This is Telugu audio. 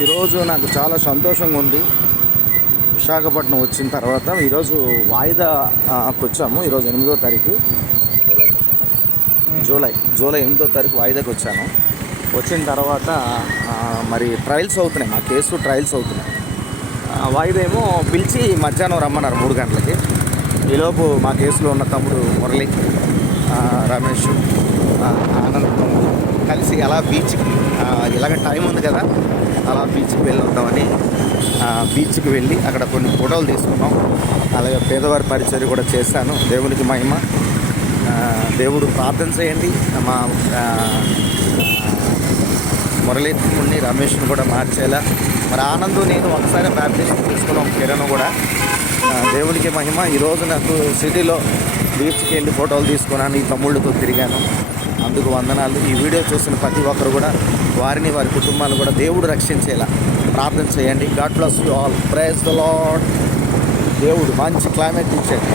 ఈరోజు నాకు చాలా సంతోషంగా ఉంది. విశాఖపట్నం వచ్చిన తర్వాత ఈరోజు వాయిదాకి వచ్చాము. ఈరోజు 8వ తారీఖు జూలై 8వ తారీఖు వాయిదాకి వచ్చాను. వచ్చిన తర్వాత మరి ట్రయల్స్ అవుతున్నాయి, మా కేసు ట్రయల్స్ అవుతున్నాయి. వాయిదా ఏమో పిలిచి మధ్యాహ్నం రమ్మన్నారు 3 గంటలకి. ఈలోపు మా కేసులో ఉన్న తమ్ముడు మురళి, రమేష్, ఆనంద్ కలిసి అలా బీచ్కి, ఇలాగ టైం ఉంది కదా, అలా బీచ్కి వెళ్ళి వద్దామని బీచ్కి వెళ్ళి అక్కడ కొన్ని ఫోటోలు తీసుకున్నాం. అలాగే పేదవారి పరిచర్య కూడా చేశాను. దేవునికి మహిమ. దేవుడు ప్రార్థన చేయండి. మా మురళీని, రమేష్ని కూడా మార్చేలా. మరి ఆనంద్ నేను ఒకసారి బ్యాప్టిస్ట్ తీసుకున్నాం, కిరణ్ కూడా. దేవునికి మహిమ. ఈరోజు నాకు సిటీలో బీచ్కి వెళ్ళి ఫోటోలు తీసుకున్నాను, ఈ తమ్ముళ్ళతో తిరిగాను. అందుకు వందనాలు. ఈ వీడియో చూసిన ప్రతి ఒక్కరు కూడా వారిని, వారి కుటుంబాలు కూడా దేవుడు రక్షించేలా ప్రార్థన చేయండి. God bless you all. Praise the Lord. దేవుడు మంచి క్లైమేట్ ఇచ్చాడు.